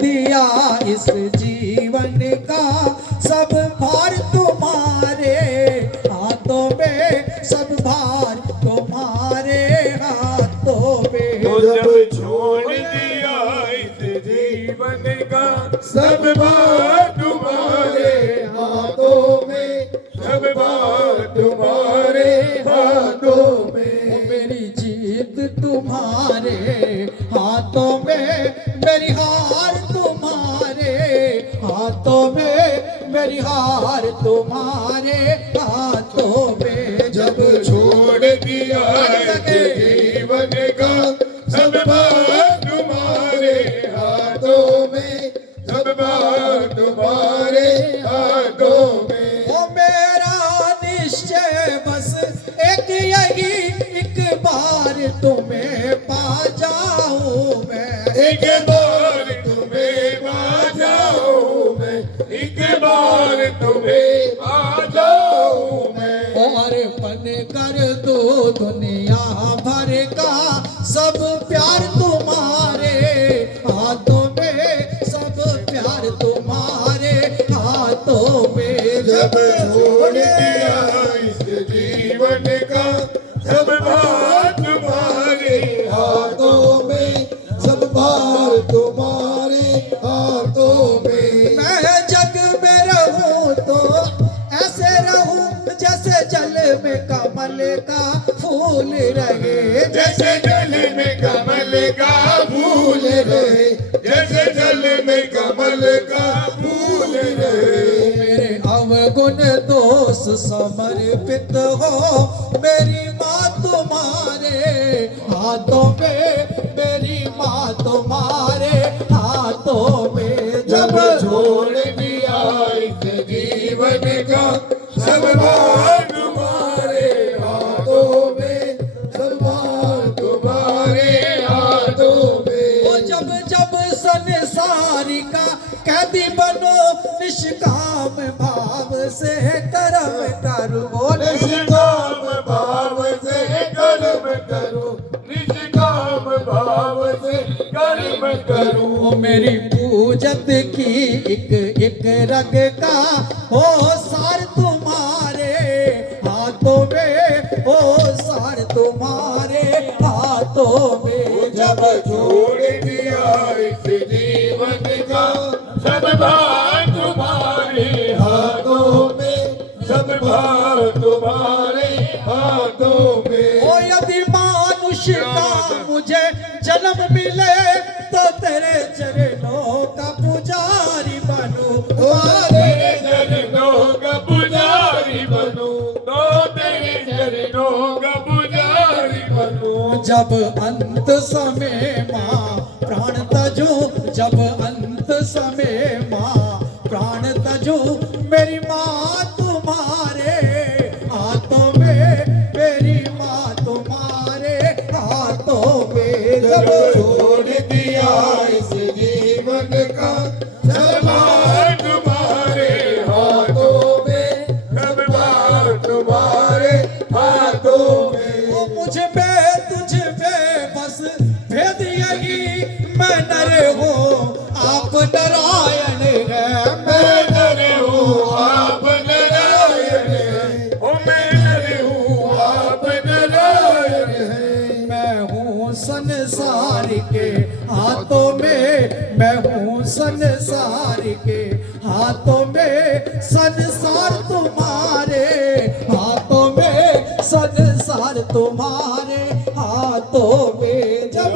दिया इस जीवन का सब भार तुम्हारे हाथों में, सब भार तुम्हारे हाथों में। तो जब छोड़ दिया इस जीवन का सब भार तुम्हारे हाथों में, सब भार तुम्हारे हाथों में। मेरी जीत तुम्हारे हाथों में, मेरी हार तुम्हारे हाथों में, मेरी हार तुम्हारे हाथों में। जब छोड़ दिया जीवन का सब भार तुम्हारे हाथों में, सब भार तुम्हारे हाथों में। ओ मेरा निश्चय बस एक यही, एक बार तुम्हें पा जाऊं मैं, एक बार तुम्हें पा जाऊं मैं, एक बार तुम्हें पा जाऊं मैं। और पन कर दो दुनिया भर का सब प्यार तुम्हारे हाथों में, सब प्यार तुम्हारे हाथों में। जब छोड़ दिया इस जीवन का सब भार तुम्हारे हाथों में, सब भार तुम्हारे हाथों में। मैं जग में रहूं तो ऐसे रहूं जैसे जल में कमल का फूल रहे, जैसे जल में कमल का फूल रहे, जैसे जल में कमल का फूल रहे। मेरे अवगुण दोष समर्पित हो मेरी माँ तुम्हारे हाथों में, मेरी माँ तुम्हारे हाथों में। जब छोड़ दिया इस जीवन का सब भार तुम्हारे हाथों में, सब भार तुम्हारे हाथों में। वो जब जब संसारी का कैदी बनो निष्काम भाव से कर्म करो, निष्काम भाव से कर्म करो, निष्काम भाव से कर्म करो। ओ मेरी पूजत की एक एक रग का हो सार तुम्हारे हाथों में, हो सार तुम्हारे हाथों में। जब छोड़ दिया इस जीवन का सब भार तुम्हारे हाथों में, सब भार तुम्हारे हाथों में। ओ यदि मानुष का मुझे जन्म मिले तो तेरे चरणों का पुजारी बनूं, तेरे चरणों का पुजारी बनूं, तो तेरे चरणों का पुजारी बनूं। जब अंत समय माँ प्राण तजू, जब अंत समय माँ प्राण तजू, मेरी माँ तुम्हारे हाथों में, मेरी माँ तुम्हारे हाथों में। जब छोड़ दिया इस जीवन का सब भार तुम्हारे हाथों में, सब भार तुम्हारे हाथों में। ओ मुझ पे तुझ पे बस भेद यही, मैं नर हूँ आप नारायण है, मैं नर हूँ आप नारायण है, ओ मैं नर हूँ आप नारायण है। मैं हूँ संसार के हाथों में, मैं हूँ संसार के हाथों में, संसार तुम्हारे हाथों में, संसार तुम्हारे हाथों में। जब